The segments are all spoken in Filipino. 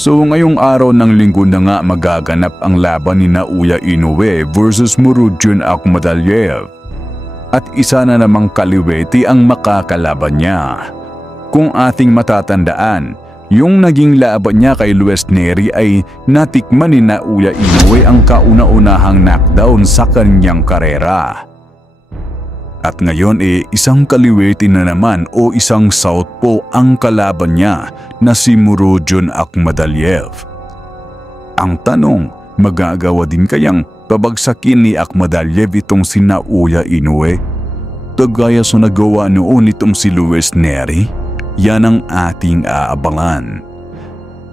So ngayong araw ng linggo na nga magaganap ang laban ni Naoya Inoue versus Murodjon Akhmadaliev. At isa na namang kaliwete ang makakalaban niya. Kung ating matatandaan, yung naging laban niya kay Luis Nery ay natikman ni Naoya Inoue ang kauna-unahang knockdown sa kanyang karera. At ngayon isang kaliwete na naman o isang southpaw ang kalaban niya na si Murodjon Akhmadaliev. Ang tanong, magagawa din kayang pabagsakin ni Akhmadaliev itong si Naoya Inoue? Kagaya sa nagawa noon itong si Luis Nery? Yan ang ating aabangan.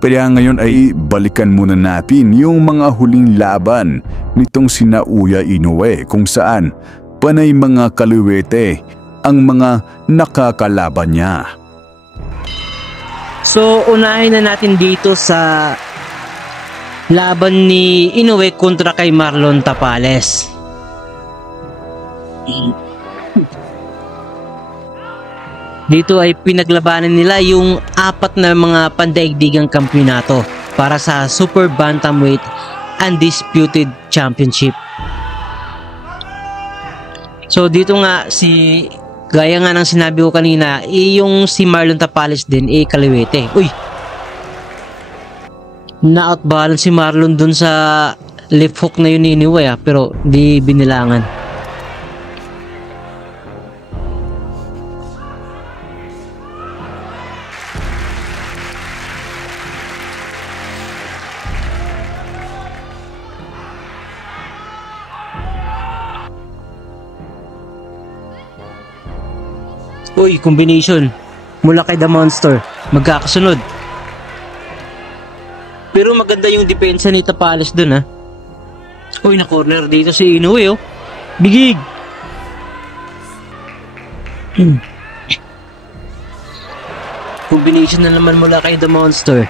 Kaya ngayon ay balikan muna natin yung mga huling laban nitong si Naoya Inoue kung saan panay mga kaliwete ang mga nakakalaban niya. So unahin na natin dito sa laban ni Inoue kontra kay Marlon Tapales. Dito ay pinaglabanan nila yung 4 na mga pandaigdigang kampyonato para sa Super Bantamweight Undisputed Championship. So dito nga gaya nga ng sinabi ko kanina, yung si Marlon Tapales din kaliwete. Uy! Na-outbalance si Marlon dun sa left hook na yun ni Inoue pero di binilangan. Uy, combination mula kay The Monster, magkakasunod. Pero maganda yung depensa ni Tapales dun Uy, na corner dito si Inoue Bigig. Combination na naman mula kay The Monster.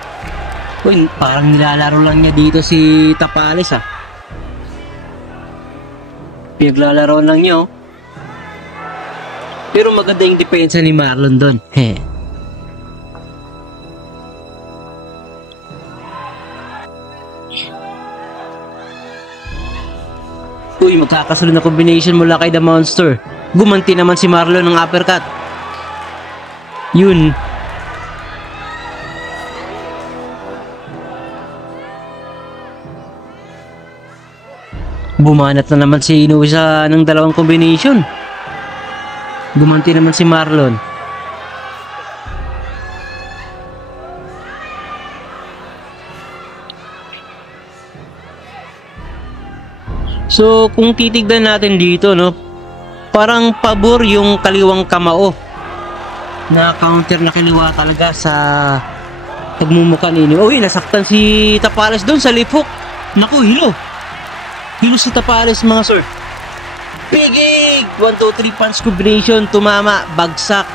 Uy, parang nilalaro lang niya dito si Tapales Pinaglalaro lang niya Pero maganda yung depensa ni Marlon doon. Uy, magkakasunod na combination mula kay The Monster. Gumanti naman si Marlon ng uppercut. Yun. Bumanat na naman si Inoue ng dalawang combination. Gumanti naman si Marlon. So kung titignan natin dito parang pabor yung kaliwang kamao. Na counter na kaliwa talaga sa pagmumuka ni Inoue. Uy, nasaktan si Tapales doon sa left hook. Naku, hilo. Hilo si Tapales mga sir. Bigig! 1, 2, 3 punch combination. Tumama. Bagsak.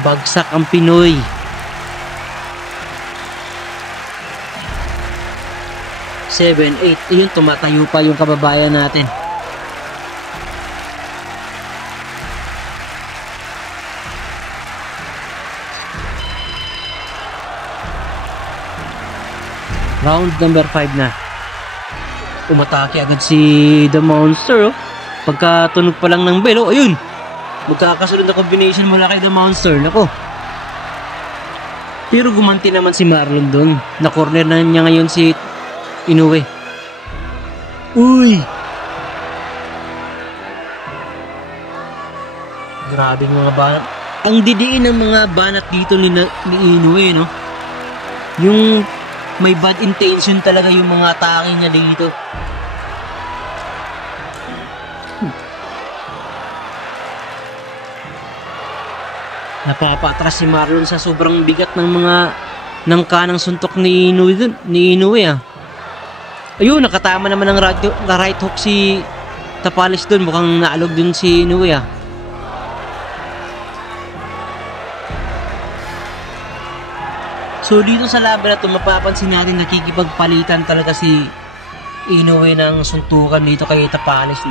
Bagsak ang Pinoy. Seven, 8. Ayun, tumatayo pa yung kababayan natin. Round number 5 na. Umatake agad si The Monster Pagkatunog pa lang ng bell, ayun! Magkakasunod na combination mula kay The Monster. Nako. Pero gumanti naman si Marlon doon. Na-corner na niya ngayon si Inoue. Uy! Grabe mga banat. Ang didiin ng mga banat dito ni Inoue, Yung may bad intention talaga yung mga atake niya dito. Napapatras si Marlon sa sobrang bigat ng kanang suntok ni Inoue Ayun, nakatama naman ng right hook si Tapales dun. Mukhang naalog dun si Inoue So dito sa laban na ito, mapapansin natin nakikipagpalitan talaga si Inoue ng suntukan dito kay Tapales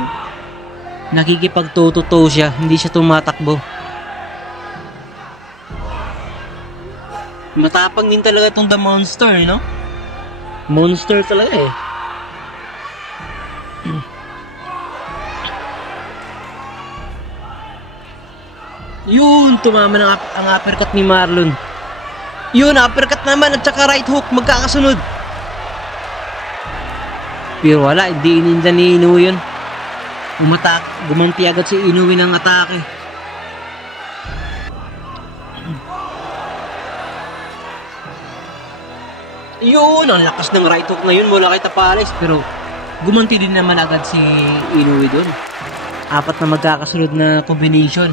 Nakikipagtoto-to siya, hindi siya tumatakbo. Matapang din talaga itong The Monster, Monster talaga eh. Yun, tumama ng ang uppercut ni Marlon. Yun, uppercut naman at saka right hook, magkakasunod. Pero wala, hindi ininda ni Inoue yun. Gumanti agad si Inoue ng atake. Yun, ang lakas ng right hook na yun mula kay Tapales. Pero gumanti din naman agad si Inoue doon. 4 na magkakasunod na combination.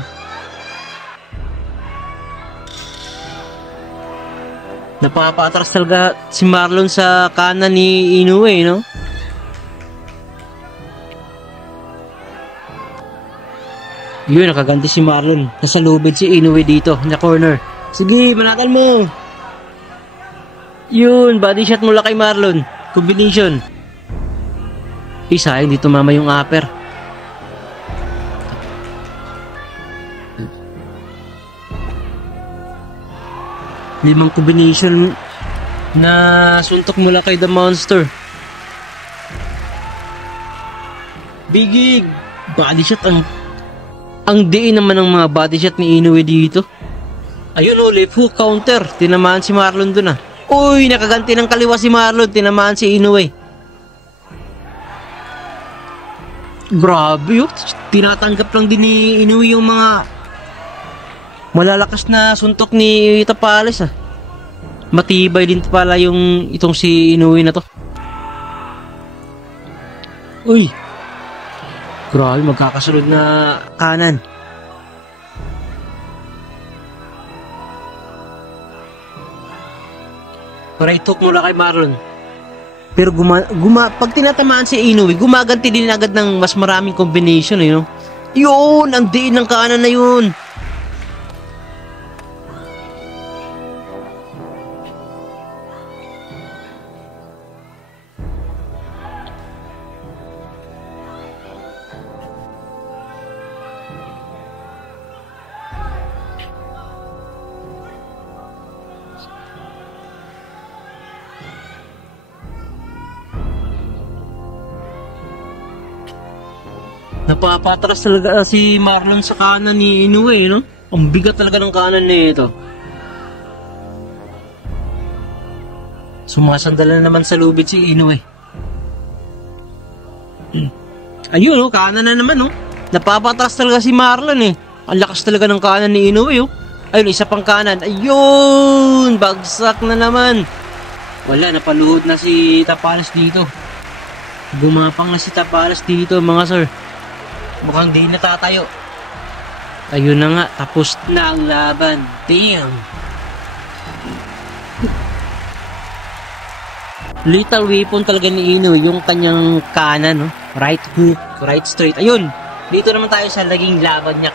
Napapatras talaga si Marlon sa kanan ni Inoue, no? Yun, nakaganti si Marlon. Nasa lubid si Inoue dito, na corner. Sige, manakal mo. Yun, body shot mula kay Marlon. Combination. Isa, hindi tumama yung upper. Limang combination na suntok mula kay The Monster. Bigig! Body shot ang diin naman ng mga body shot ni Inoue dito. Ayun o, left hook counter. Tinamaan si Marlon dun ah. Uy, nakaganti ng kaliwa si Marlon. Tinamaan si Inoue. Grabe yun. Tinatanggap lang din ni Inoue yung mga malalakas na suntok ni Tapales ah. Matibay din pala itong si Inoue na to. Uy. Grabe, magkakasunod na kanan. Right hook mula kay Marlon. Pero pag tinatamaan si Inoue, gumaganti din agad ng mas maraming combination, you know? Yun, ang diin ng kanan na yun. Napapatras talaga si Marlon sa kanan ni Inoue, no? Ang bigat talaga ng kanan nito. Sumasandal na naman sa lubid si Inoue. Ayun, no? Kanan na naman, no? Napapatras talaga si Marlon, eh. Ang lakas talaga ng kanan ni Inoue, oh. Ayun, isa pang kanan. Ayun! Bagsak na naman. Wala, napaluhod na si Tapales dito. Gumapang na si Tapales dito, mga sir. Mukhang di natatayo. Ayun na nga, tapos na ang laban. Damn. Lethal weapon talaga ni Inoue, yung kanyang kanan, no? Right hook, right straight. Ayun, dito naman tayo sa naging laban niya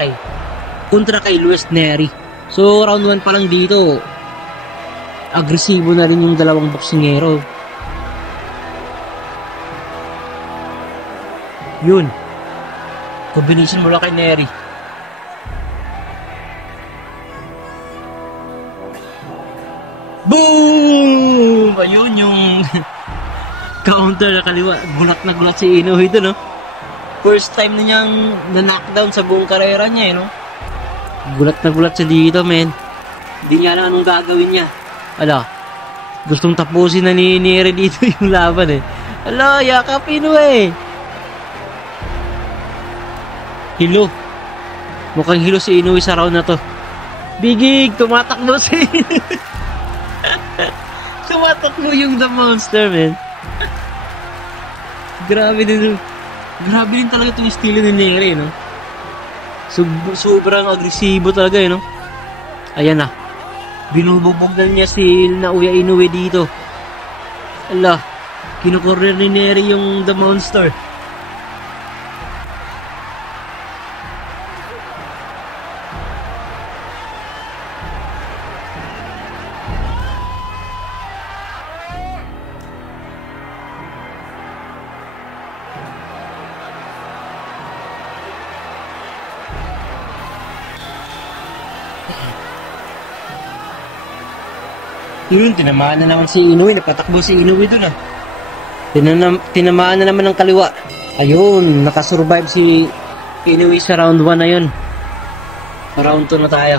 kontra kay Luis Nery. So, round 1 pa lang dito. Agresibo na rin yung dalawang boksingero. Yun. Combination mula kay Nery. Boom! Ayun yung counter na kaliwa. Gulat na gulat si Inoue doon, no? First time na niyang na-knockdown sa buong karera niya, no? Gulat na gulat siya dito, men. Hindi niya alam anong gagawin niya. Ala, gustong tapusin na ni Nery dito yung laban, eh. Ala, yakap Inoue! Hilo. Mukhang hilo si Inoue sa round na to. Bigig! Tumatakbo si tumatakbo yung The Monster, man. Grabe din talaga itong estilo ni Nery, no? Sobrang agresibo talaga, no? Ayan na. Binubugbog na niya si Naoya Inoue dito. Ala, kinukorner ni Nery yung The Monster. Yun, tinamaan na naman si Inoue. Napatakbo si Inoue dun ah. Tinamaan na naman ng kaliwa. Ayun, nakasurvive si Inoue sa round 1 na yun. Round 2 na tayo.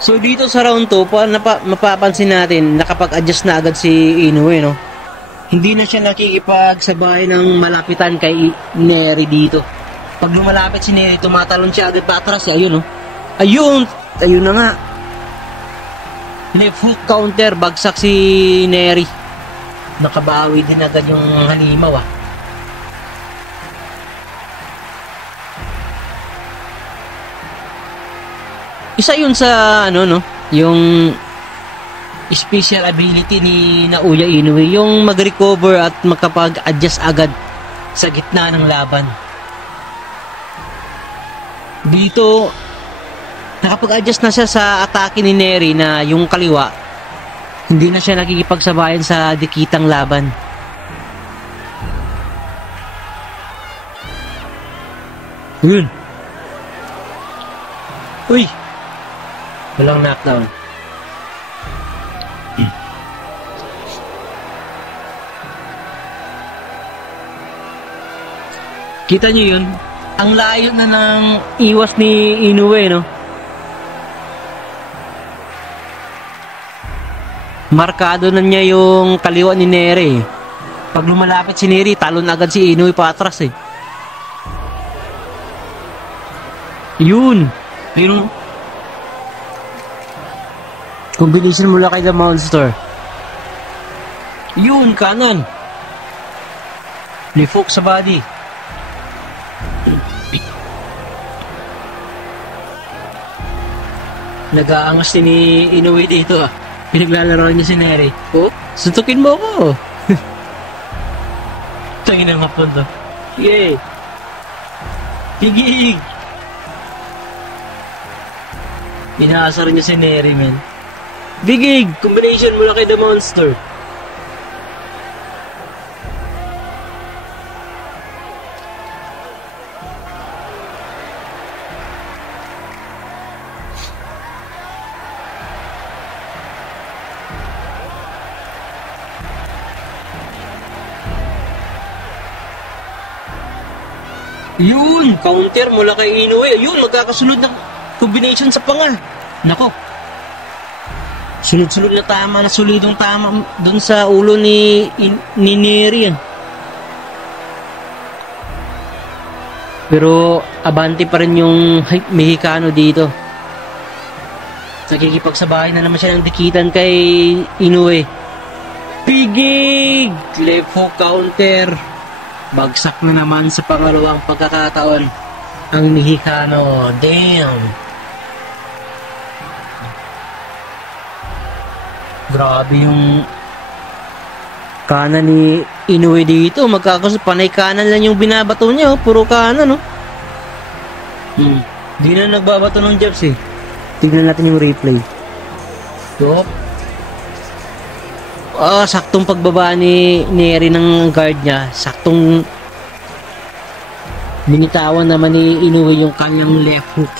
So dito sa round 2, mapapansin natin nakapag-adjust na agad si Inoue, no? Hindi na siya nakikipagsabay ng malapitan kay Neri dito. Pag lumalapit si Neri, tumatalon siya agad patras. Ayun, no? Ayun na nga. Left hook counter, bagsak si Neri. Nakabawi din agad yung halimaw, ah. Isa yun sa ano, no, yung special ability ni Naoya Inoue, yung mag-recover at makapag-adjust agad sa gitna ng laban. Dito nakapag-adjust na siya sa atake ni Neri na yung kaliwa. Hindi na siya nakikipagsabayan sa dikitang laban. Yun. Uy, walang knockdown. Kita nyo yun? Ang layo na ng iwas ni Inoue, no? Markado na niya yung kaliwa ni Neri. Pag lumalapit si Neri, talon agad si Inoue patras, eh. Yun. Ayun. Combination mula kay The Monster. Yun, kanan. Lifok sa body. Nag-aangas din ni Inoue dito, ah. Pinaglalaro niya si Neri. Oh, suntukin mo ako. Tangin ang hapon to. Yay! Higig! Inaasar niya si Neri, man. Bigig! Combination mula kay The Monster. Yun! Counter mula kay Inoue. Yun! Magkakasunod na combination sa panga. Nako. Sunod-sunod na tama, na solidong tama dun sa ulo ni Neri. Pero abante pa rin yung Mexicano dito. Nakikipagsabahay na naman siya ng dikitan kay Inoue. Pigig! Left hook counter. Bagsak na naman sa pangalawang pagkakataon ang Mexicano. Damn! Grabe yung kanan ni Inoue dito. Panay kanan lang yung binabato niya. Oh. Puro kanan, no? Di na nagbabato ng jabs, eh. Tignan natin yung replay. Yup. Saktong pagbaba ni Neri ng guard niya. Saktong binitawan naman ni Inoue yung kanyang left hook.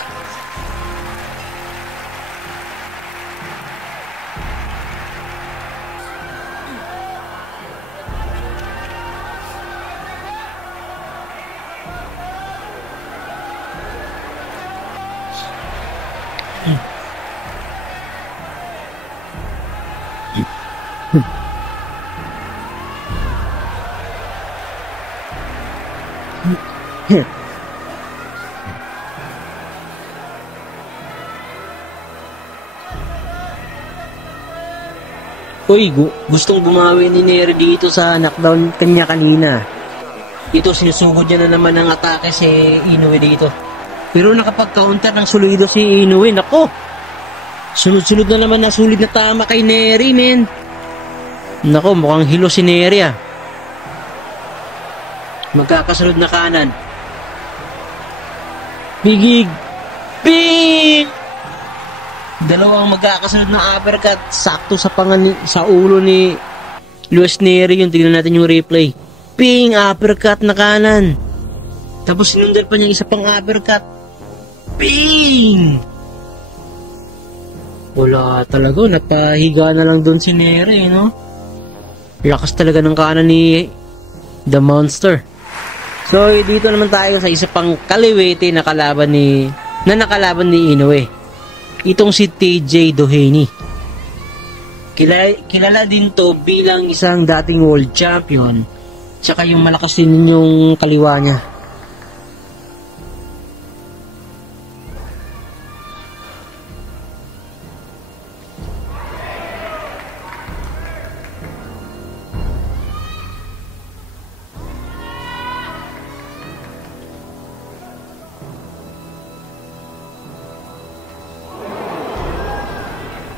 Uy, gustong bumawi ni Neri dito sa knockdown kanya kanina. Ito, sinusugod niya na naman ng atake si Inoue dito. Pero nakapag-counter ng solido si Inoue. Nako! Sunod-sunod na naman na sulit na tama kay Neri, men. Nako, mukhang hilo si Neri, ah. Magkakasunod na kanan. Bigig! Big! Dalawang magkakasunod na uppercut. Sakto sa ulo ni Luis Neri. Yung tignan natin yung replay. Ping! Uppercut na kanan. Tapos sinundan pa niya isa pang uppercut. Ping! Wala talaga. Napahiga na lang doon si Nere, no? Lakas talaga ng kanan ni The Monster. So, dito naman tayo sa isa pang kaliwete na nakalaban ni Inoue. Itong si TJ Doheny. Kilala din to bilang isang dating world champion. Tsaka yung malakas din yung kaliwa niya.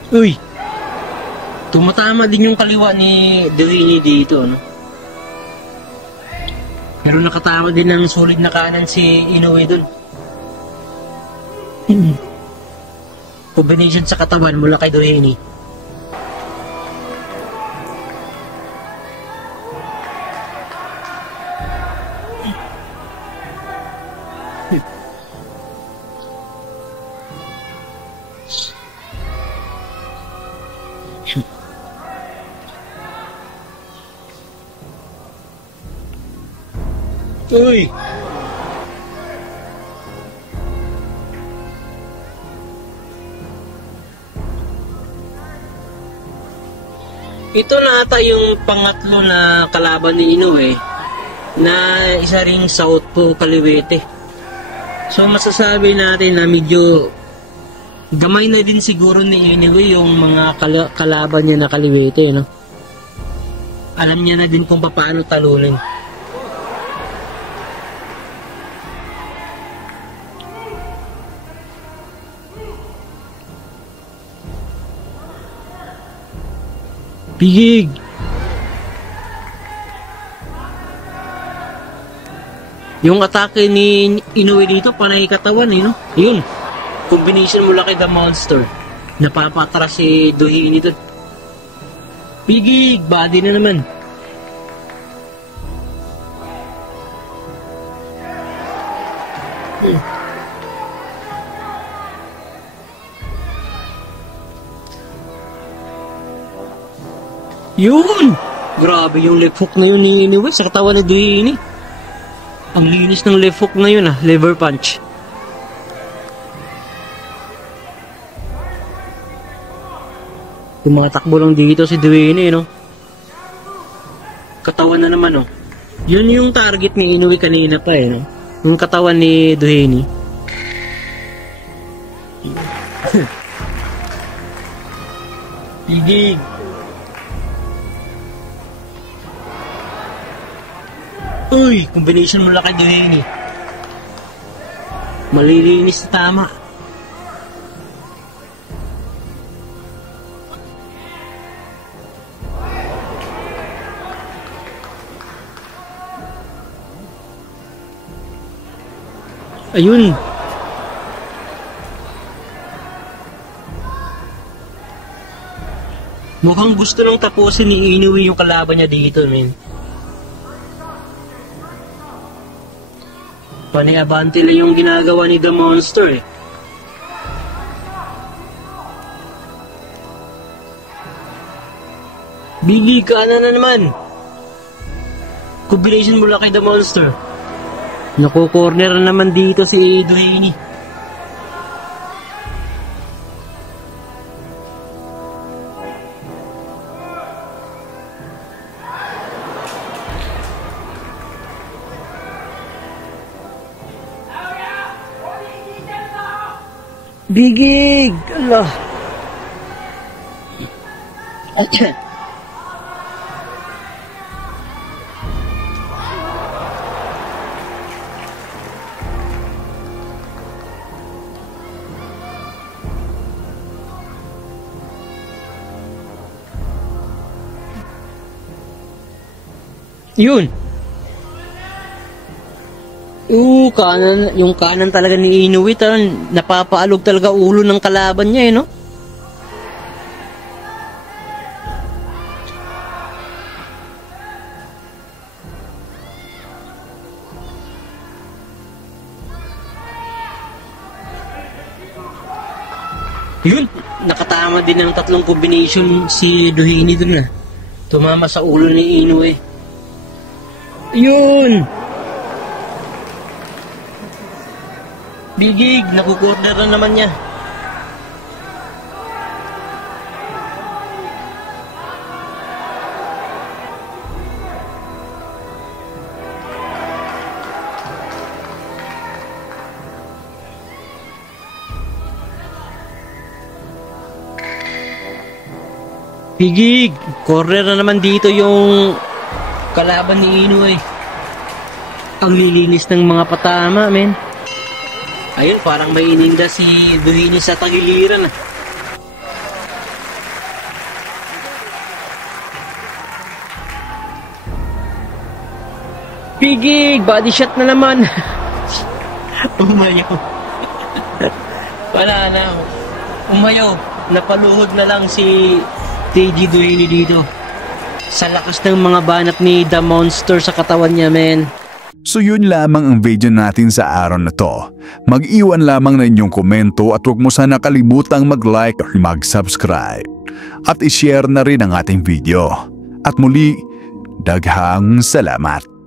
Uy! Tumatama din yung kaliwa ni Doheny dito, no? Pero nakatama din ng solid na kanan si Inoue dun. Combination sa katawan mula kay Doheny. Uy! Ito na ata yung pangatlo na kalaban ni Inoue na isa ring southpaw kaliwete. So masasabi natin na medyo gamay na din siguro ni Inoue yung mga kalaban niya na kaliwete, no? Alam niya na din kung paano talunin. Pigig! Yung atake ni Inoue dito, panay katawan eh, no? Yun. Combination mula kay The Monster. Napapatras si Doheny dito. Pigig! Body na naman. Yun! Grabe yung left hook na yun ni Inoue sa katawan ni Doheny. Ang linis ng left hook na yun liver punch. Tumatakbo lang dito si Doheny, no? Katawan na naman, no? Yun yung target ni Inoue kanina pa, no? Yung katawan ni Doheny. Pigig! Uy! Combination mula kay Doheny. Malilinis na tama. Ayun! Mukhang gusto nang tapusin ni Inoue yung kalaban niya dito, men. Paniabante lang yung ginagawa ni The Monster, eh. Bigig ka na naman. Combination mula kay The Monster. Naku-corner naman dito si Doheny. Bigig! Allah! Yun! Kanan, yung kanan talaga ni Inoue, napapaalog talaga ulo ng kalaban niya, no? Yun, nakatama din ng tatlong combination si Doheny dun na. Tumama sa ulo ni Inoue. Yun! Bigig, nakukorner na naman niya. Bigig, corner na naman dito yung kalaban ni Inoue. Ang lilinis ng mga patama, men. Ayun, parang may ininda si Doheny sa tagiliran. Bigig, body shot na naman. Umayaw. Wala na. Umayaw. Napaluhod na lang si TG Doheny dito. Sa lakas ng mga banat ni The Monster sa katawan niya, men. So yun lamang ang video natin sa araw na to. Mag-iwan lamang na inyong komento at huwag mo sana kalimutang mag-like or mag-subscribe. At i-share na rin ang ating video. At muli, daghang salamat.